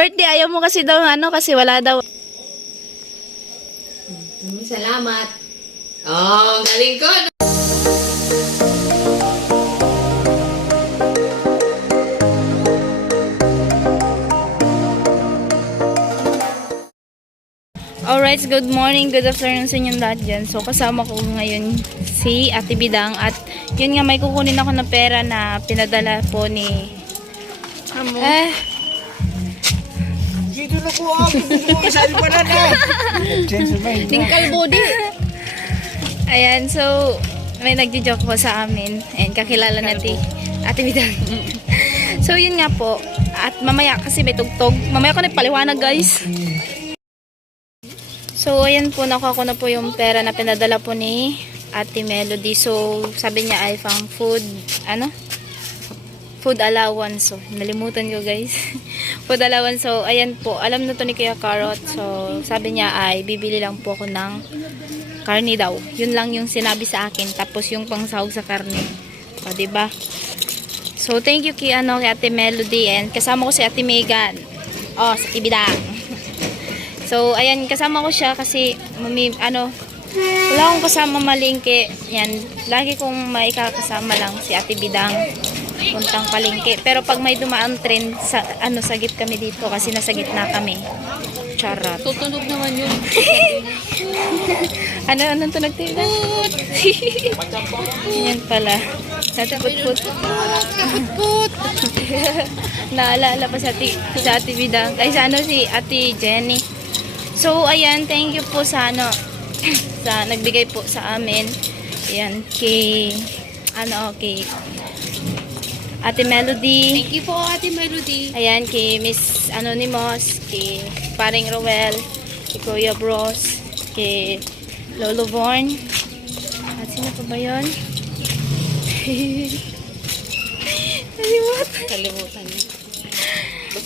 birthday. Ayaw mo kasi daw, kasi wala daw. Salamat. Oh, galing ko. Alright, good morning, good afternoon sa inyong lahat dyan. So, kasama ko ngayon si Ate Bidang at yun nga, may kukunin ako ng pera na pinadala po ni Dito na po ako. Sabi pa na na. Tingkal body. Ayan, so may nagjo-joke po sa amin and kakilala natin Ate Bidang. So, yun nga po. At mamaya kasi may tugtog. Mamaya ko na paliwanag, guys. So, ayan po, nakuha ko na po yung pera na pinadala po ni Ate Melody. So, sabi niya ay pang food, food allowance. So, nalimutan ko, guys. Food allowance. So, ayan po, alam na to ni Kuya Carrot. So, sabi niya ay bibili lang po ako ng karne daw. Yun lang yung sinabi sa akin. Tapos yung pangsahog sa karne. O, diba? So, thank you kay Ate Melody. And kasama ko si Ate Megan. O, sa Ibidang. So, ayan, kasama ko siya kasi, wala akong kasama malingke. Yan, lagi kong maikakasama lang si Ate Bidang. Puntang palingke. Pero pag may dumaan trend, sagip kami dito kasi nasa gitna kami. Charot. Tutunog naman yun. Anong tunog tila? Yan pala. Sa put-put. Kaput-put. Naalala pa sa Ate Bidang. Ay, si Ate Jenny. So, ayan, thank you po sa sa nagbigay po sa amin. Ayan, kay Ate Melody. Thank you po, Ate Melody. Ayan, kay Miss Anonymous, kay Paring Rowel, kay Kuya Bros, kay Lolo Vorn. At sino pa ba yun? Kalimutan niyo.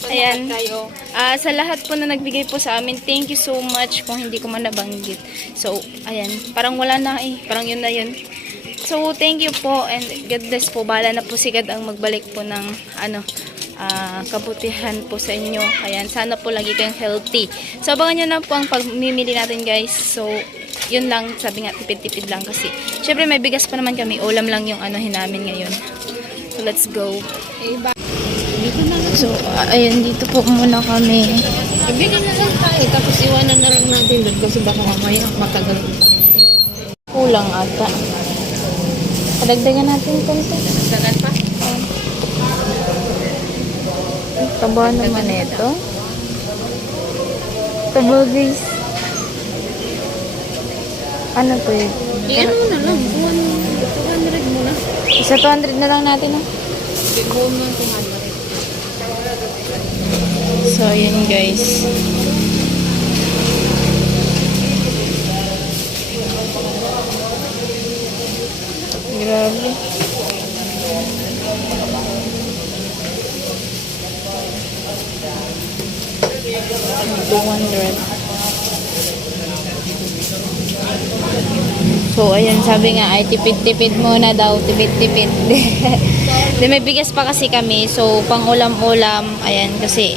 Ayan. Sa lahat po na nagbigay po sa amin, thank you so much kung hindi ko man nabanggit. So, ayan. Parang wala na Parang yun na yun. So, thank you po and God bless po. Bahala na po si God ang magbalik po ng kabutihan po sa inyo. Ayan. Sana po lagi kayong healthy. So, abangan nyo na po ang pagmimili natin, guys. So, yun lang. Sabi nga, tipid-tipid lang kasi. Syempre, may bigas pa naman kami. Ulam lang yung namin ngayon. So, let's go. So, ayan, dito po muna kami. Ibigay na lang tayo, tapos iwanan na lang natin doon kasi baka mamaya matagal pa. Kulang ata. Padagdagan natin konti. Dagan pa? Taba naman ito. Taba, guys. Ano to yun? Ano mo na lang, 200 mo na. Isa 200 na lang natin, Bigyan mo 200. So, ayan, guys. Grabe. So, ayan, sabi nga ay tipid-tipid muna daw, tipid-tipid. Di may bigas pa kasi kami, so pang ulam-ulam, ayan, kasi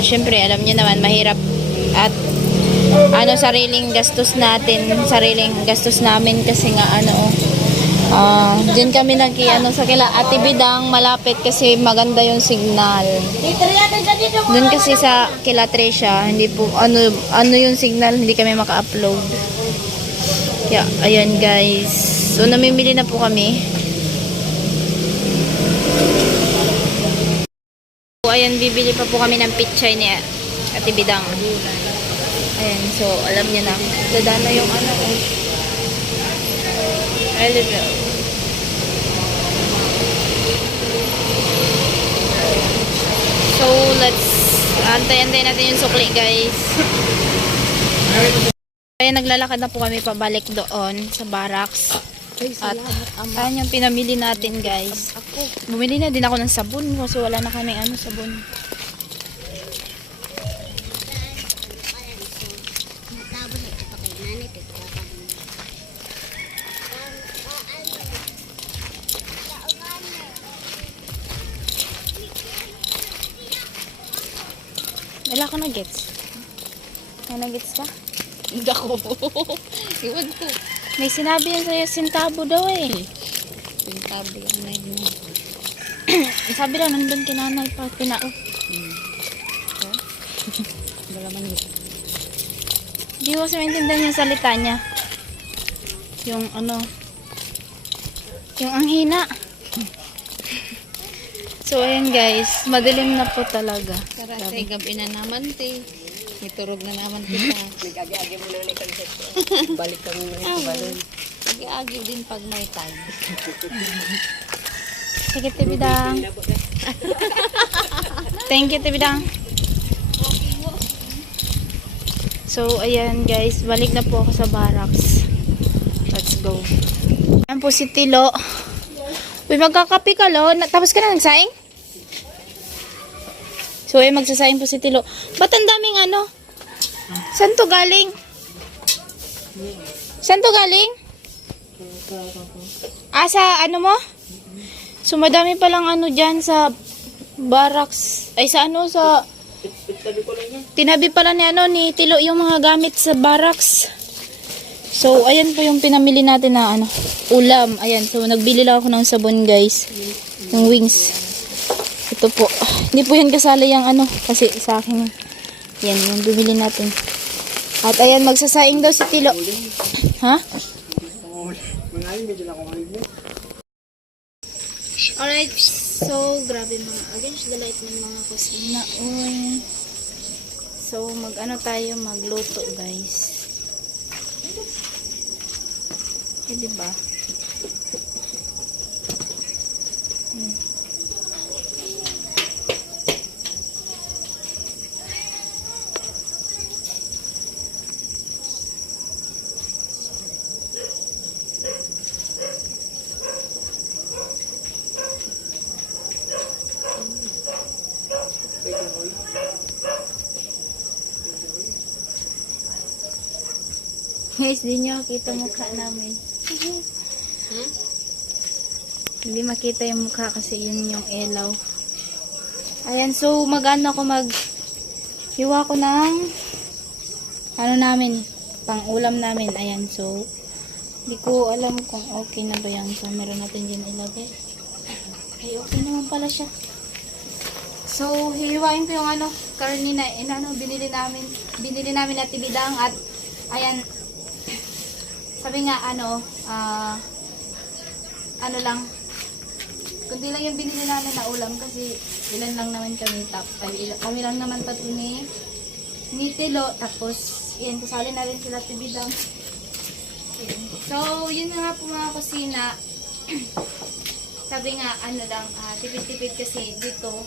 syempre, alam niyo naman, mahirap at sariling gastos namin kasi nga diyan kami sa kila Ate Bidang malapit kasi maganda yung signal. Doon kasi sa kila Tresha, hindi po yung signal, hindi kami maka-upload. Kaya ayan, guys. So namimili na po kami. So, ayan, bibili pa po kami ng pichay ni Ate Bidang. Ayan, so alam niya na. Dadaan na yung elevator. So, let's antay-antay natin yung sukli, guys. Ayan, naglalakad na po kami pabalik doon sa barracks. At ayan yung pinamili natin, guys. Bumili na din ako ng sabon kasi wala na kaming sabon. Wala ko na gets. May na-gets ka? Hindi ako. Iwan ko. May sinabi yan sa'yo, sintabo daw eh. Yung tabo lang na yun. Sabi daw, nandun kinanay pa, pinao. Wala man yun. Hindi ko kasi maintindihan yung salita niya. Yung ano, yung ang hina. So, ayan guys, madilim na po talaga. Tara, say gabi na naman, te. May turog na naman kita. Nag-agi-agi mo na yung concept ko. Balik kami mo yung balon. Agi-agi din pag may time. Sige, Tibidang. Thank you, Tibidang. So, ayan guys, balik na po ako sa barracks. Let's go. Ayan po si Tilo. Uy, magkakape ka, lo. Tapos ka na nagsaing? So, ayan, magsasaing po si Tilo. Ba't ang daming ano? Saan to galing? Saan to galing? Ah, sa ano mo? So, madami palang ano dyan sa barracks. Ay, sa ano, sa... Tinabi pala ni ano ni Tilo yung mga gamit sa barracks. So ayan po yung pinamili natin na ano, ulam. Ayan, so nagbili lang ako ng sabon, guys. Yung wings. Ito po. Hindi po yan kasali yung ano kasi sa akin. Yan, yung bumili natin. At ayan, magsasaing daw si Tilo. Ha? Alright, so grabe mga against the light ng mga kusina. Uy. So mag-ano tayo, magluto guys. Eh, diba? Guys, di nyo makita mukha namin. Hindi makita yung mukha kasi yun yung elaw. Ayan, so mag-ano ako hiwa ko ng ano namin, pang ulam namin. Ayan, so hindi ko alam kung okay na ba yan. So meron natin din ilagay. Ay, okay naman pala siya. So, hihiwain ko yung ano, karni na binili namin at Tibidang at ayan, sabi nga ano lang, kundi lang yung binili namin na ulam kasi ilan lang naman kami, kami lang naman tatlo ni Tilo, tapos yan, kasali na rin sila Tibidang. So, yun na nga po mga kusina. Sabi nga, ano lang, tipid-tipid kasi dito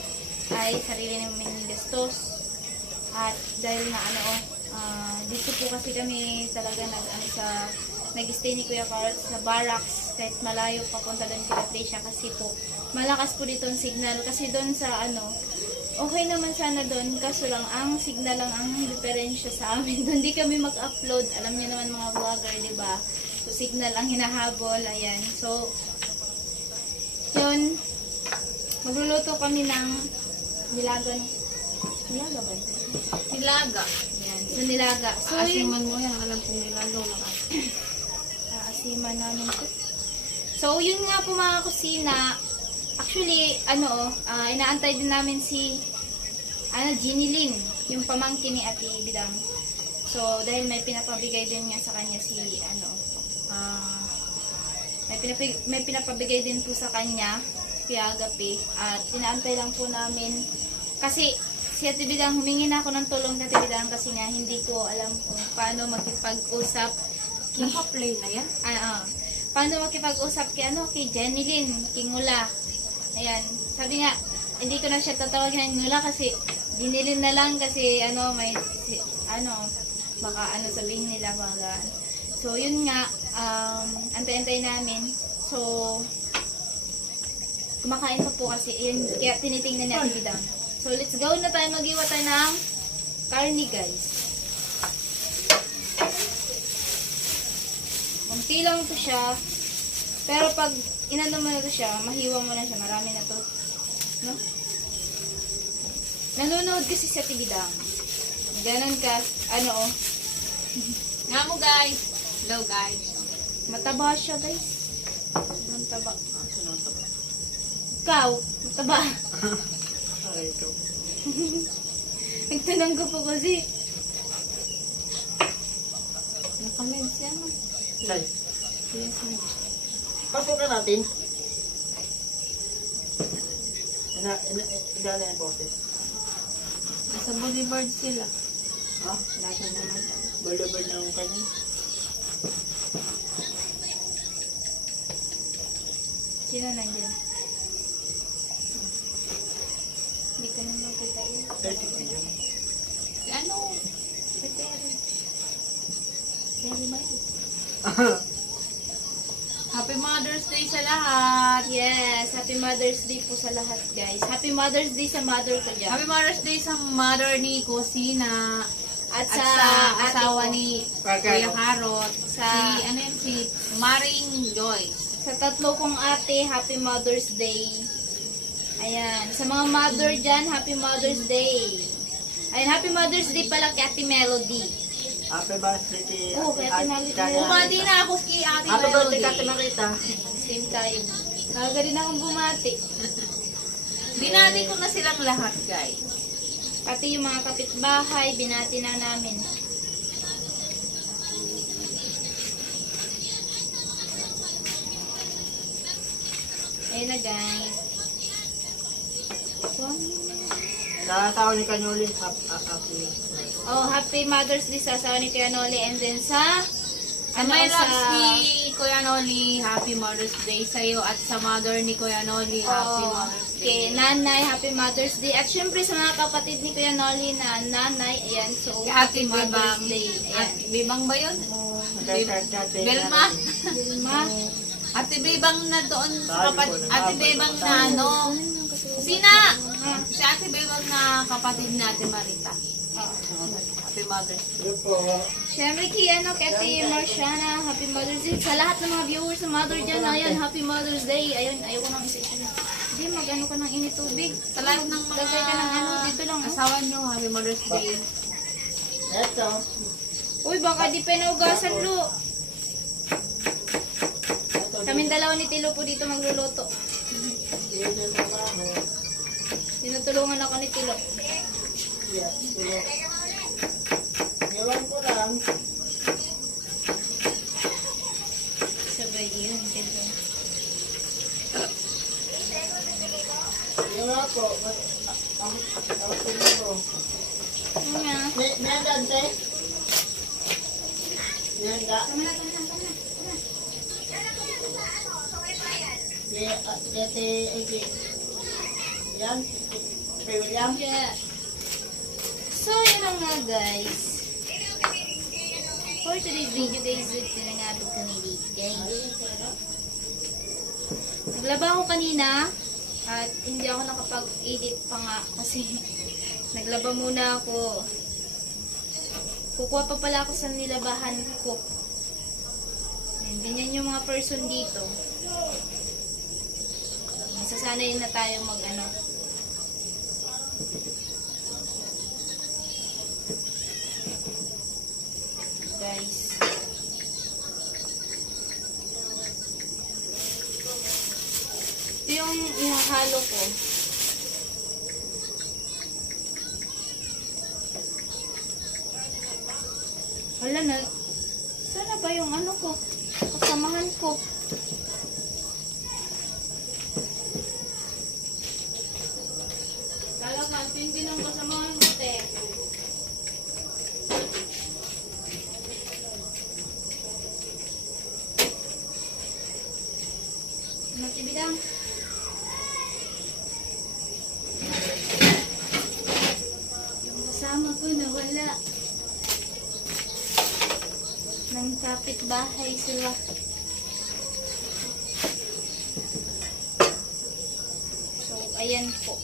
ay sarili namin gastos. At dahil na dito po kasi kami talaga nag-stay ni Kuya Carl sa barracks kahit malayo papunta doon kila Tricia kasi po malakas po dito ang signal kasi doon sa okay naman sana doon kaso lang ang signal lang ang diferensya sa amin doon di kami mag-upload, alam niyo naman mga vlogger, diba? So signal ang hinahabol, ayan. So yun, magluluto kami ng nilaga ba? Nilaga. Yan, so nilaga. So Asiman mo yan. Alam kong nilaga. Wala ka. Asiman namin ito. So, yun nga po mga kusina. Actually, inaantay din namin si Ginny Lynn, yung pamangkin ni Ate Bidang. So, dahil may pinapabigay din niya sa kanya may pinapabigay din po sa kanya kaya Agape. At inaantay lang po namin kasi si Ate Bidang, humingi na ako ng tulong kay Ate Bidang kasi nga hindi ko alam kung paano makipag-usap. Naka-play na yan? Paano makipag-usap kay Jenny Lynn, Kingula. Ayan, sabi nga, hindi ko na siya tatawagin ng Kingula kasi dinilin na lang kasi baka sabihin nila mga. So yun nga, antay-antay namin. So kumakain pa po kasi yun, kaya tinitingnan niya Ate Bidang. So, let's go na tayo. Mag-iwa tayo ng karni, guys. Munti lang to siya. Pero pag inano mo na to siya, mahiwa mo na siya. Marami na to. No? Nanonood kasi si Ate Bidang. Ganon ka, ano oh. Nga mo guys. Hello guys. Mataba siya guys. Sobrang taba. Sino ang taba? Ikaw, mataba. Ay, ikaw. Nagtanong ko po kasi. Nakamend siya mo. Say, Yes, ma'am. pasukan natin. Ina yung boses. Nasa bodyboard sila. Ha? Lagi naman. Bird ng kanya. Sino nandiyan? Hindi ko na makita yun. Si ano? Si Terry. Terry ba yun? Happy Mother's Day sa lahat. Yes, Happy Mother's Day po sa lahat guys. Happy Mother's Day sa mother ko dyan. Happy Mother's Day sa mother ni Kusina. At At sa, sa ate asawa ko. ni Pagkano? Kuya Harot. Sa- Si, ano yun, si Maring Joyce. Sa tatlo kong ate, Happy Mother's Day. Ayan. Sa mga mother dyan, Happy Mother's Day. Ayan, Happy Mother's Day pala kay Ate Melody. Happy birthday kay Oo, kay Ate Melody. Bumati na ako kay Ate Happy birthday Melody. ka, Ate Marita. Same tayo. Kaga rin akong bumati. Binati ko na silang lahat, guys. Pati yung mga kapitbahay, binati na namin. Ayun na guys. Sa tao ni Kanyoli, happy. Oh, Happy Mother's Day sa asawa ni Kuya Noli. And then sa... Sa my loves ni Kuya Noli, Happy Mother's Day sa'yo. At sa mother ni Kuya Noli, Happy Mother's Day. Kay Nanay, Happy Mother's Day. At syempre sa mga kapatid ni Kuya Noli na nanay, ayan, so Kay Happy Ate Mother's Bibang. Day. At Ayan. Bibang ba yun? Oh, Belma? Vilma. Ate Bibang na doon sa Sabi ko kapatid. na, Ate sabi Bibang ko, na sabi ano? Sina? Ah, Si Ate Bibang na kapatid ni Ate Marita. oh. Happy Mother's Day. Good po. Syempre kay ano, kay Ate Marciana, Happy Mother's Day. Sa lahat ng mga viewers sa mother dyan, ayan, Happy Mother's Day. Ayun, ayoko nang isa-isa na. Hindi, mag-ano ka ng init tubig. Sa lahat ng mga Lagay ka ng ano, dito lang. Oh. asawa nyo, Happy Mother's Day. Eto. Uy, baka di pa naugasan, Lu. Kaming dalawa ni Tilo po dito magluluto. Dito sa mamo. Tinutulungan ako ni Tilo. Yeah, tulo. Ewan ko lang. Sabay yun, ganda. Ewan ko. Ako siguro. Ano nga? May handa, te? May handa? Tama na, tama na, tama na. Yan. Kay William. Yeah. So, yun lang nga guys. For today's video guys, ito na nga po kami dito guys. Naglaba ako kanina at hindi ako nakapag-edit pa nga kasi naglaba muna ako. Kukuha pa pala ako sa nilabahan ko. Yan, ganyan yung mga person dito. Masasanay na tayo mag-ano. Guys. Ito yung inahalo ko. Wala na. Sana ba yung ano ko? Kasamahan ko. Talaga, hindi ng kasamahan ko, te. Matibidang. Yung kasama ko nawala. Nang kapitbahay sila. So, ayan po.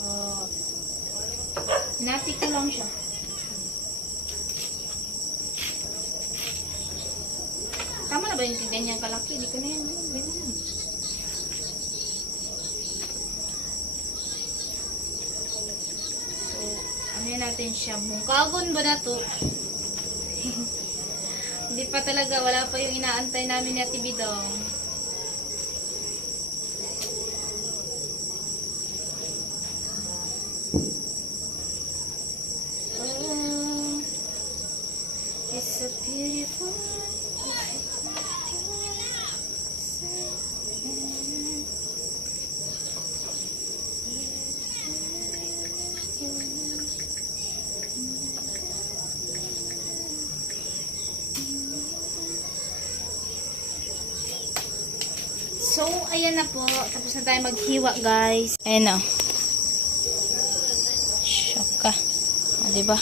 Oh. Nati ko lang siya. Tama na ba yung ganyan kalaki? Hindi ko na yan. Ganyan. Tingnan natin siya. Bungkagon ba na to? Hindi pa talaga. Wala pa yung inaantay namin ni Ate Bidong. Oh, it's a beautiful So, ayan na po. Tapos na tayo maghiwa, guys. Ayan na. Shock ka. O, diba?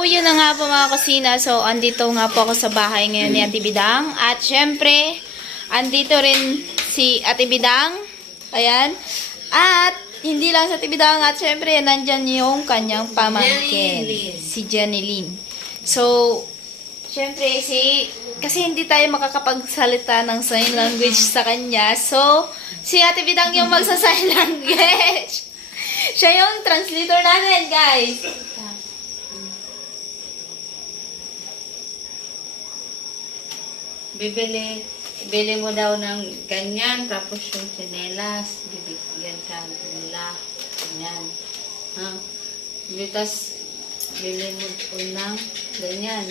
So, yun na nga po mga kusina. So, andito nga po ako sa bahay ngayon ni Ate Bidang. At syempre, andito rin si Ate Bidang. Ayan. At hindi lang sa Ate Bidang. At syempre, nandyan yung kanyang pamangkin. Si Jeneline. So, syempre, kasi hindi tayo makakapagsalita ng sign language sa kanya. So, si Ate Bidang yung magsa-sign language. Siya yung translator namin, guys. Bili mo daw ng ganyan, tapos yung tsinelas, bibigyan ka nila. Ganyan. Ha? Tapos, bili mo po ng ganyan.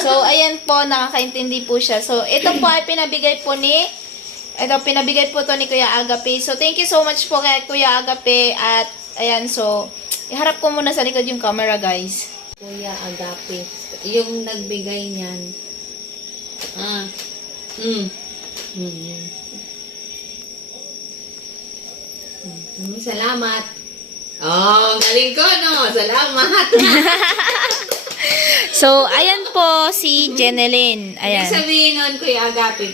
So, ayan po, nakakaintindi po siya. So, ito po ay pinabigay po to ni Kuya Agape. So, thank you so much po kay Kuya Agape. At, ayan, so, iharap ko muna sa likod yung camera, guys. Kuya Agape. Yung nagbigay niyan. Salamat. Oh, galing ko, no? Salamat. So, ayan po si Jeneline. Ayan. Ibig sabihin nun, Kuya Agape.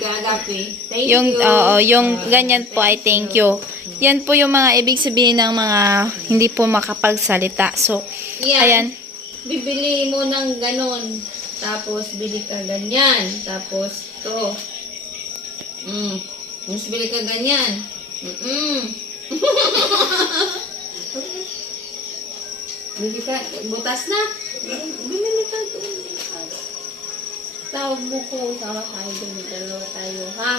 Thank Yung, you. yung ganyan po ay thank you. Yan po yung mga ibig sabihin ng mga hindi po makapagsalita. So, Yan. ayan. Bibili mo ng ganon. Tapos, bili ka ganyan. Tapos, to. Tapos, bili ka ganyan. Bili ka, butas na. Bili ka doon. Tawag mo ko, sama tayo doon. Dalawa tayo, ha?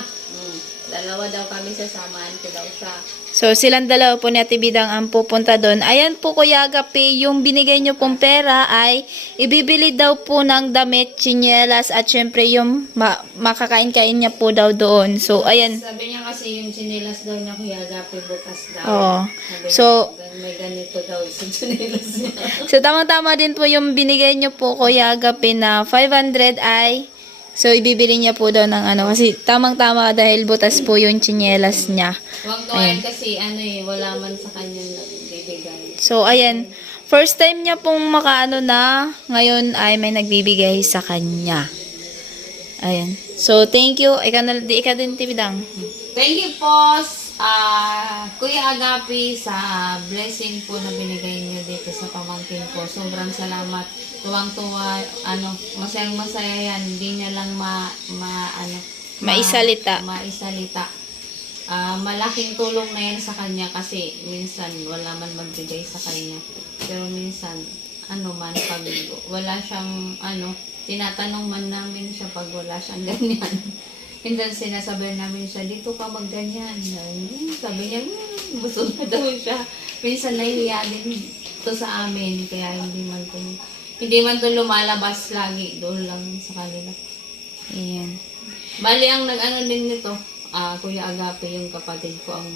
Dalawa daw kami, sasamahan ko daw siya. So, silang dalawa po ni Ate Bidang ang pupunta doon. Ayan po, Kuya Agape, yung binigay nyo pong pera ay ibibili daw po ng damit, tsinelas, at syempre yung makakain-kain niya po daw doon. So, ayan. Sabi niya kasi yung chinelas daw niya, Kuya Agape, butas daw. Oo. Sabi So, niya, may ganito daw sa chinelas niya. So, tamang-tama din po yung binigay nyo po, Kuya Agape, na 500 ay, so, ibibili niya po daw ng ano, kasi tamang-tama dahil butas po yung tsinelas niya. Huwag tuwain kasi, wala man sa kanya bibigay. So, ayan. First time niya pong makaano na, ngayon ay may nagbibigay sa kanya. Ayan. So, thank you. Ikaw din, Tibidang. Thank you po, Kuya Agape, sa blessing po na binigay niyo dito sa pamangkin ko. Sobrang salamat. Tuwang-tuwa, masayang-masaya yan. Hindi niya lang Maisalita. Malaking tulong na yan sa kanya kasi minsan wala man magbigay sa kanya. Pero minsan, pag wala siyang, tinatanong man namin siya pag wala siyang ganyan. Minsan sinasabi namin siya, dito ka magganyan. Sabi niya, busog na daw siya. Minsan nahihiya din ito sa amin, kaya hindi man to lumalabas lagi. Doon lang sa kanila. Ayan. Bali, ang nag-ano din nito, Kuya Agape, yung kapatid ko ang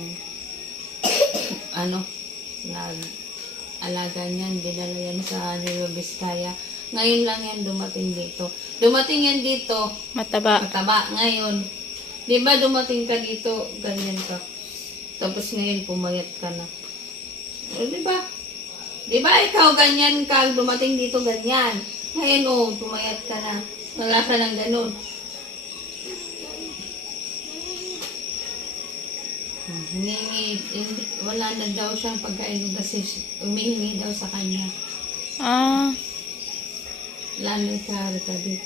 nag-alaga niyan, dinala yan sa Nueva Vizcaya. Ngayon lang yan dumating dito. Dumating yan dito, Mataba. ngayon. Di ba dumating ka dito, ganyan ka. Tapos ngayon pumayat ka na. Di ba? Di ba ikaw ganyan ka, dumating dito ganyan. Ngayon pumayat ka na. Wala ka ng ganun. Wala na daw siyang pagkain kasi umihingi daw sa kanya. Ah, Lamay ka dito.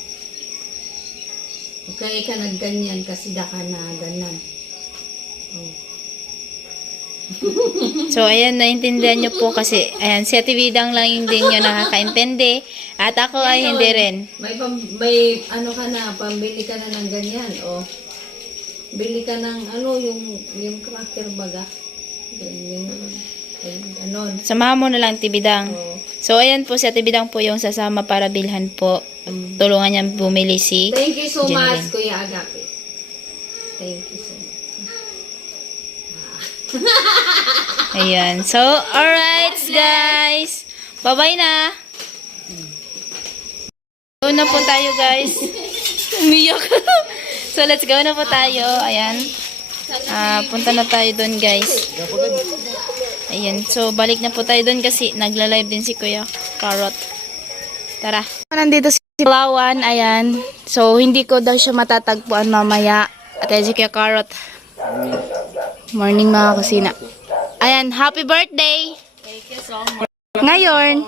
Okay ka nagganyan kasi da ka na ganan. Oh. so ayan, naintindihan nyo po kasi, ayan, si Ate Bidang lang yung din nyo nakakaintindi. At ako ay hindi rin. May ano ka na, pambili ka na ng ganyan. O, bili ka ng yung cracker baga. Ganyan. Ganon. Samahan mo na lang, Ate Bidang. O, So ayan po, si Ate Bidang po yung sasama para bilhan po. Tulungan niya bumili si thank you so Jenlyn. much, Kuya Agape. Thank you so much. Ayan. So, alright guys. Bye-bye na. Go na po tayo guys. Umiyak. So, let's go na po tayo. Ayan. Punta na tayo doon guys. Ayan. So, balik na po tayo doon kasi nagla-live din si Kuya Carrot. Tara. Nandito si Palawan. Ayan. So, hindi ko daw siya matatagpuan mamaya. At ayan si Kuya Carrot. Morning mga kusina. Ayan, happy birthday! Thank you so much. Ngayon,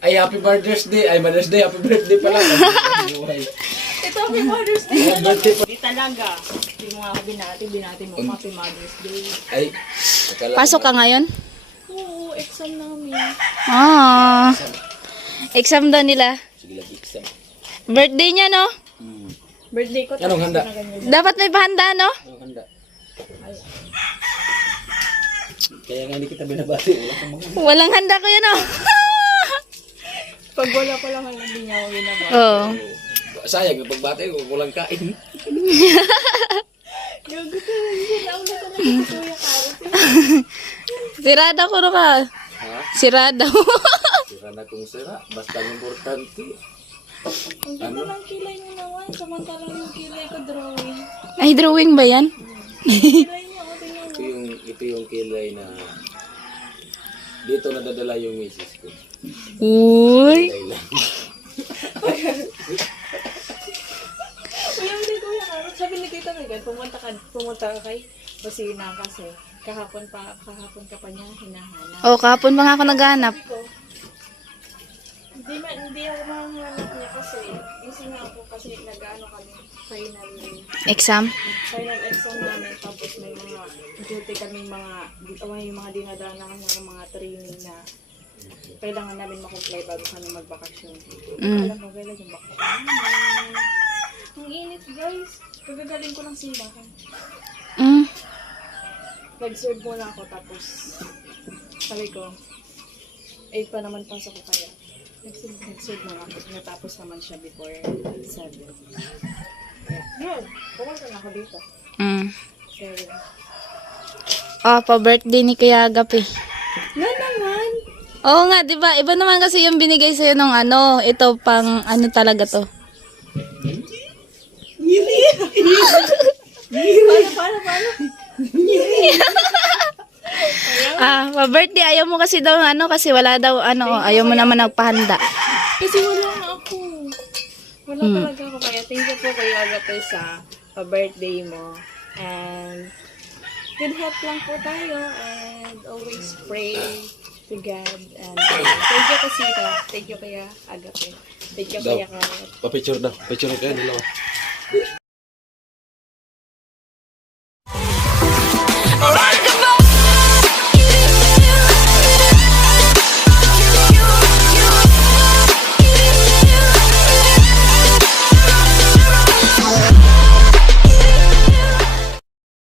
Ay, happy Mother's Day. Ay, Mother's Day. Happy birthday pala. Ito, Happy Mother's Day. Happy birthday pa. Di talaga. Hindi mo nga ako binati mo Happy Mother's Day. Ay, akala pasok ka ngayon? Oo, exam namin. Ah, exam daw nila. sige lang, exam. Birthday niya, no? Birthday ko. Anong handa? Dapat may pahanda, no? Anong handa? Kaya nga hindi kita binabati. Wala kang mga... Walang handa ko yun, no? Pag wala ko lang, hindi niya ako binabati. Oo. Sayang, yung pagbati ko, walang kain. Gago talaga. Nauna ka na sa Kuya Carrot. Sirada ko no ka. Ha? Sirada. Sira na kung sira. Basta ang importante. Ang ganda ng kilay mo naman. Samantalang yung kilay ko drawing. Ay, drawing ba yan? Kilay niya ako, tingnan mo. Ito yung kilay na dito nadadala yung misis ko. Uy. Kilay lang. Kuya, hindi Kuya Carrot. Sabi ni Tita Megan, pumunta ka kay Rosina kasi kahapon ka pa niya hinahanap. Oh, kahapon pa nga ako naghanap. Hindi ako mahanap niya kasi kasi nga ako kasi nag-ano kami final Exam? exam namin tapos may mga duty kami yung mga dinadaanan ng mga training na kailangan namin makomplay bago kami magbakasyon. Alam mo, kailan yung bakasyon namin. Ang init guys. Kagagaling ko lang simbahan. Nag-serve muna ako tapos sabi ko 8 pa naman pasok ko kaya. Nag-serve muna ako. Natapos naman siya before 7. Yun. Pumunta na ako dito. Kaya Oh, pa-birthday ni Kuya Agap eh. na naman! Oo nga, di ba? Iba naman kasi yung binigay sa'yo nung ano, ito pang ano talaga to. Paano? Pa-birthday, ayaw mo kasi daw ano, kasi wala daw ano, ayaw mo naman nagpahanda. Kasi wala nga ako. Wala talaga ako. Kaya thank you po Kuya Agate sa birthday mo. And good health lang po tayo. And always pray to God. And thank you kasi thank you Kuya Agate. Thank you Kuya Carrot. Pa-picture daw. Picture kayo dalawa.